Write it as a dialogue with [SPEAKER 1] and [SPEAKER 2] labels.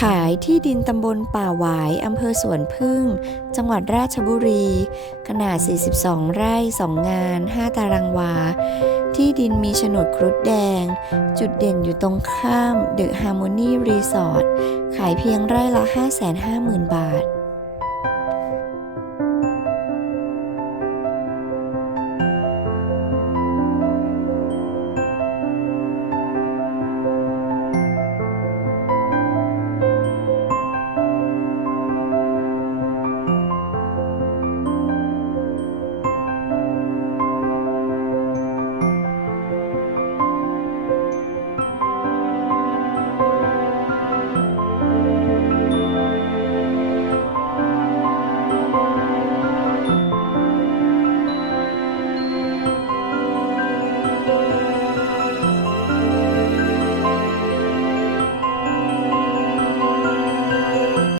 [SPEAKER 1] ขายที่ดินตำบลป่าหวายอำเภอสวนพึ่ง จังหวัดราชบุรี ขนาด 42 ไร่ 2 งาน 5 ตารางวา ที่ดินมีโฉนดครุฑแดง จุดเด่นอยู่ตรงข้ามเดอะฮาร์โมนีรีสอร์ทขายเพียงไร่ละ 550,000 บาท